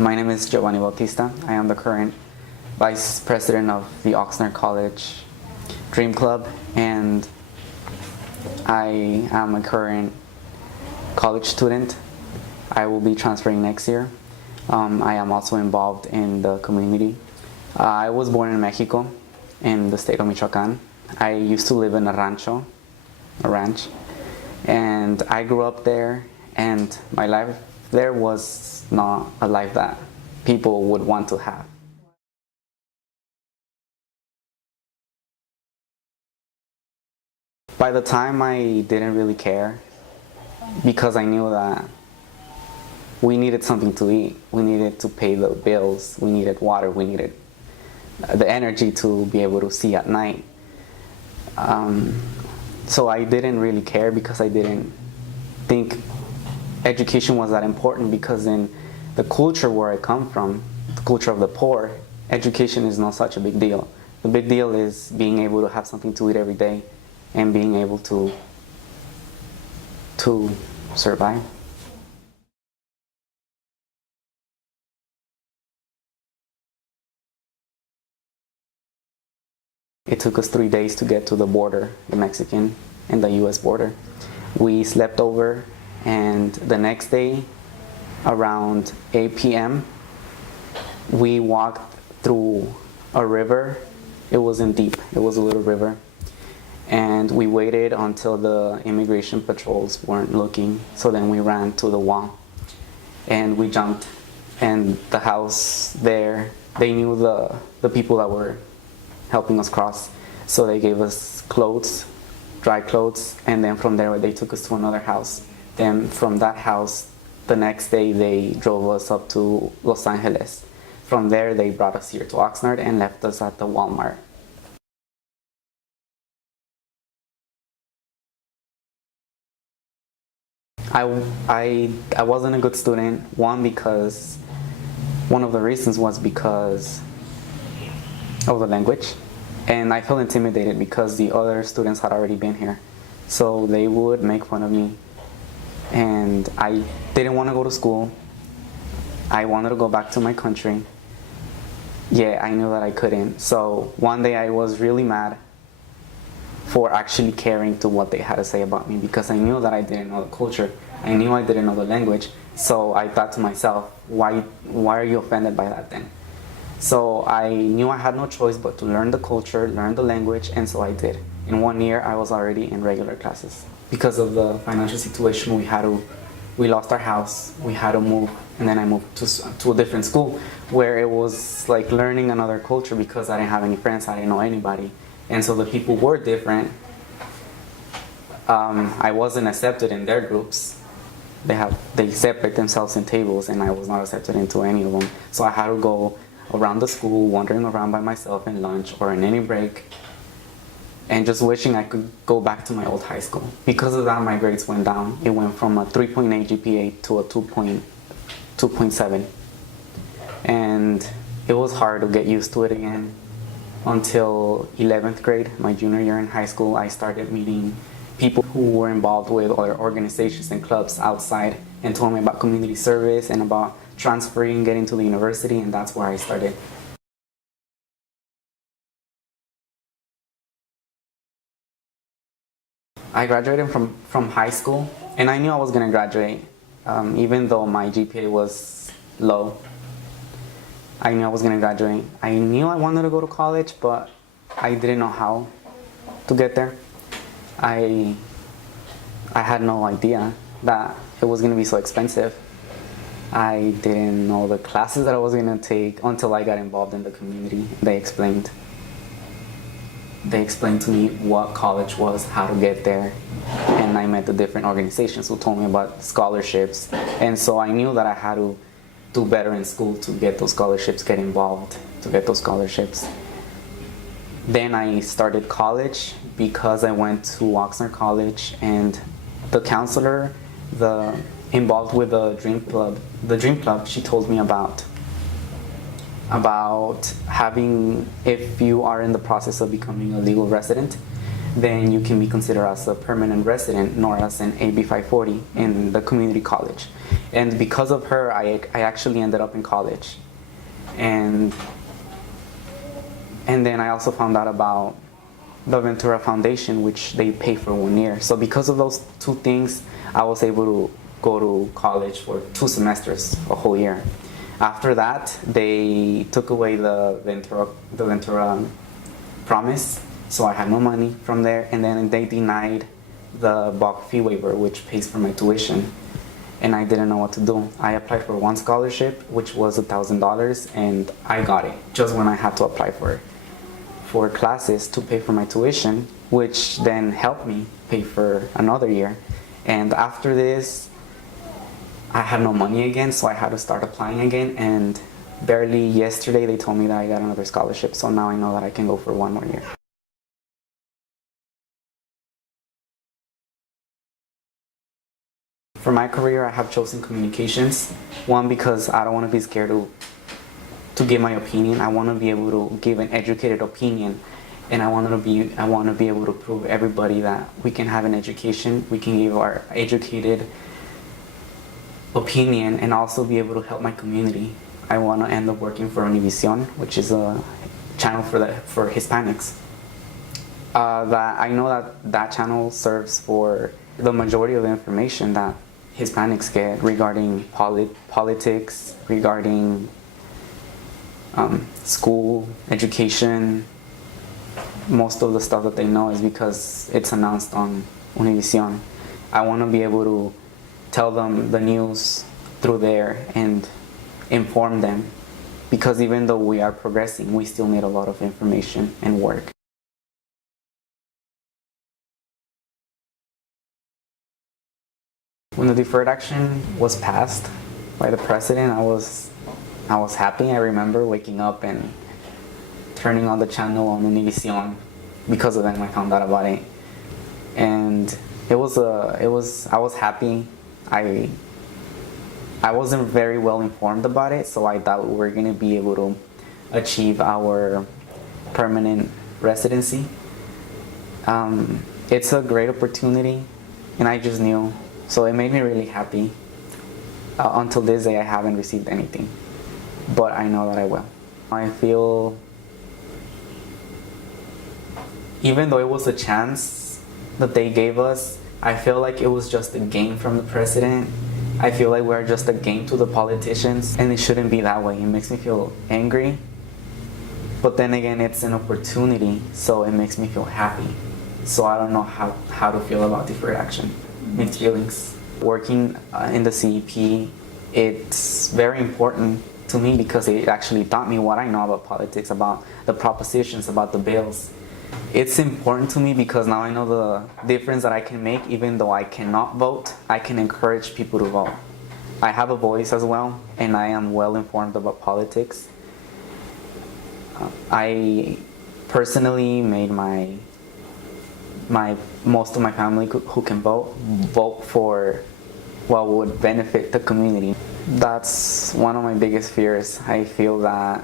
My name is Giovanni Bautista. I am the current Vice President of the Oxnard College Dream Club, and I am a current college student. I will be transferring next year. I am also involved in the community. I was born in Mexico, in the state of Michoacan. I used to live in a ranch, and I grew up there, and my life there was not a life that people would want to have. By the time I didn't really care, because I knew that we needed something to eat, we needed to pay the bills, we needed water, we needed the energy to be able to see at night. So I didn't really care because I didn't think education was that important, because in the culture where I come from, the culture of the poor, education is not such a big deal. The big deal is being able to have something to eat every day and being able to survive. It took us 3 days to get to the border, the Mexican and the US border. We slept over, and the next day around 8 p.m. we walked through a river. It wasn't deep, it was a little river. And we waited until the immigration patrols weren't looking, so then we ran to the wall and we jumped. And the house there, they knew the people that were helping us cross, so they gave us clothes, dry clothes, and then from there they took us to another house. Then from that house, the next day they drove us up to Los Angeles. From there they brought us here to Oxnard and left us at the Walmart. I wasn't a good student. One of the reasons was because of the language, and I felt intimidated because the other students had already been here, so they would make fun of me, and I didn't want to go to school. I wanted to go back to my country. Yeah, I knew that I couldn't. So one day I was really mad for actually caring to what they had to say about me, because I knew that I didn't know the culture. I knew I didn't know the language. So I thought to myself, why are you offended by that then? So I knew I had no choice but to learn the culture, learn the language, and so I did. In 1 year, I was already in regular classes. Because of the financial situation, we lost our house, we had to move, and then I moved to a different school where it was like learning another culture, because I didn't have any friends, I didn't know anybody. And so the people were different. I wasn't accepted in their groups. They separate themselves in tables, and I was not accepted into any of them. So I had to go around the school, wandering around by myself in lunch or in any break, and just wishing I could go back to my old high school. Because of that, my grades went down. It went from a 3.8 GPA to a 2.7. And it was hard to get used to it again. Until 11th grade, my junior year in high school, I started meeting people who were involved with other organizations and clubs outside, and told me about community service and about transferring, getting to the university, and that's where I started. I graduated from high school, and I knew I was going to graduate, even though my GPA was low. I knew I was going to graduate. I knew I wanted to go to college, but I didn't know how to get there. I had no idea that it was going to be so expensive. I didn't know the classes that I was going to take until I got involved in the community. They explained to me what college was, how to get there, and I met the different organizations who told me about scholarships. And so I knew that I had to do better in school to get those scholarships, get involved to get those scholarships. Then I started college because I went to Oxnard College, and the counselor, involved with the Dream Club, she told me about having, if you are in the process of becoming a legal resident, then you can be considered as a permanent resident, nor as an AB 540 in the community college. And because of her, I actually ended up in college. And then I also found out about the Ventura Foundation, which they pay for 1 year. So because of those two things, I was able to go to college for 2 semesters, a whole year. After that, they took away the Ventura promise, so I had no money from there, and then they denied the bulk fee waiver, which pays for my tuition, and I didn't know what to do. I applied for one scholarship, which was $1,000, and I got it just when I had to apply for classes to pay for my tuition, which then helped me pay for another year. And after this, I had no money again, so I had to start applying again, and barely yesterday they told me that I got another scholarship, so now I know that I can go for 1 more year. For my career, I have chosen communications. One, because I don't want to be scared to give my opinion. I want to be able to give an educated opinion, and I want to be able to prove everybody that we can have an education, we can give our educated opinion, and also be able to help my community. I want to end up working for Univision, which is a channel for Hispanics. That I know that channel serves for the majority of the information that Hispanics get regarding politics, regarding school, education. Most of the stuff that they know is because it's announced on Univision. I want to be able to tell them the news through there and inform them, because even though we are progressing, we still need a lot of information and work. When the deferred action was passed by the president, I was happy. I remember waking up and turning on the channel on Univision. Because of them, I found out about it, and I was happy. I wasn't very well informed about it, so I thought we were gonna be able to achieve our permanent residency. It's a great opportunity, and I just knew, so it made me really happy. Until this day, I haven't received anything, but I know that I will. I feel, even though it was a chance that they gave us, I feel like it was just a game from the president. I feel like we're just a game to the politicians, and it shouldn't be that way. It makes me feel angry, but then again, it's an opportunity, so it makes me feel happy. So I don't know how to feel about deferred action. Mixed feelings. Working in the CEP, it's very important to me because it actually taught me what I know about politics, about the propositions, about the bills. It's important to me because now I know the difference that I can make. Even though I cannot vote, I can encourage people to vote. I have a voice as well, and I am well informed about politics. I personally made most of my family who can vote for what would benefit the community. That's one of my biggest fears. I feel that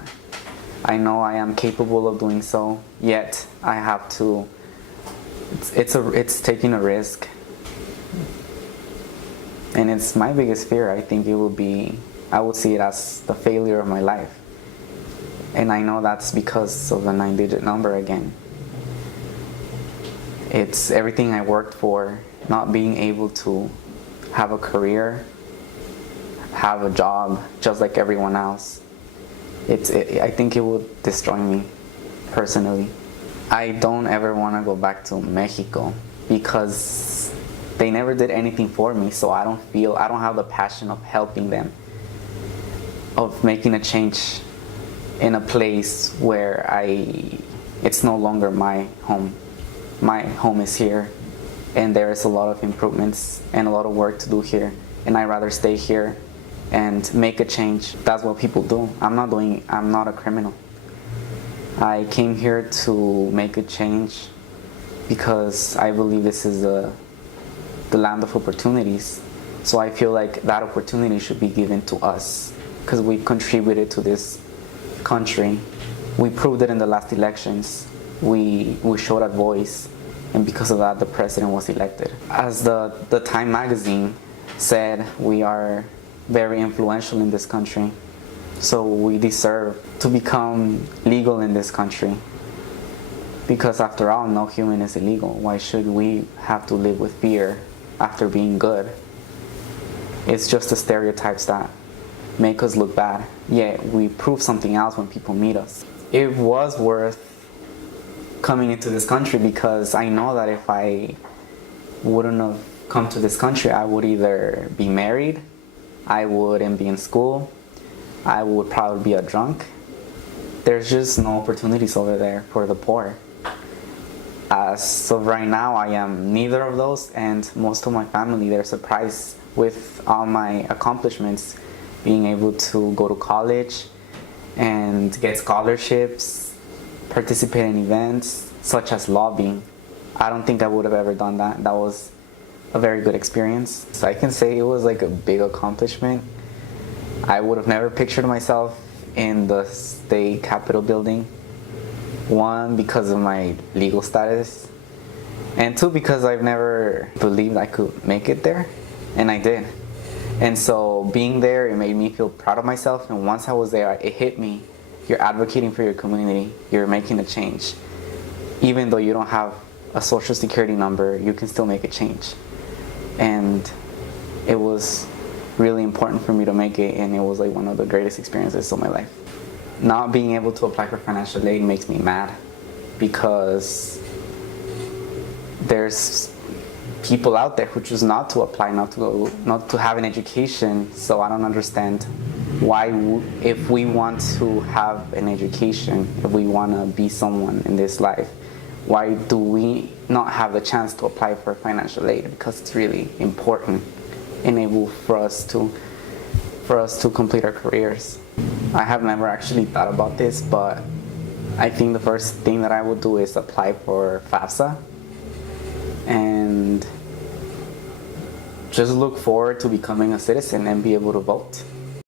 I know I am capable of doing so, yet I have to, it's taking a risk. And it's my biggest fear. I think I would see it as the failure of my life. And I know that's because of the 9-digit number again. It's everything I worked for, not being able to have a career, have a job, just like everyone else. I think it would destroy me, personally. I don't ever want to go back to Mexico because they never did anything for me, so I don't have the passion of helping them, of making a change in a place where it's no longer my home. My home is here, and there is a lot of improvements and a lot of work to do here, and I'd rather stay here and make a change. That's what people do. I'm not a criminal. I came here to make a change because I believe this is the land of opportunities. So I feel like that opportunity should be given to us because we contributed to this country. We proved it in the last elections. We showed our voice, and because of that, the president was elected. As the Time magazine said, we are very influential in this country. So we deserve to become legal in this country. Because after all, no human is illegal. Why should we have to live with fear after being good? It's just the stereotypes that make us look bad. Yet we prove something else when people meet us. It was worth coming into this country because I know that if I wouldn't have come to this country, I would either be married, I wouldn't be in school, I would probably be a drunk. There's just no opportunities over there for the poor. As of right now, I am neither of those, and most of my family, they're surprised with all my accomplishments, being able to go to college and get scholarships, participate in events such as lobbying. I don't think I would have ever done that. That was a very good experience. So I can say it was like a big accomplishment. I would have never pictured myself in the state capitol building. One, because of my legal status, and two, because I've never believed I could make it there, and I did. And so being there, it made me feel proud of myself, and once I was there, it hit me. You're advocating for your community, you're making a change. Even though you don't have a social security number, you can still make a change. And it was really important for me to make it, and it was like one of the greatest experiences of my life. Not being able to apply for financial aid makes me mad because there's people out there who choose not to apply, not to have an education. So I don't understand why, if we want to have an education, if we want to be someone in this life, why do we not have the chance to apply for financial aid? Because it's really important, enable for us to complete our careers. I have never actually thought about this, but I think the first thing that I would do is apply for FAFSA and just look forward to becoming a citizen and be able to vote.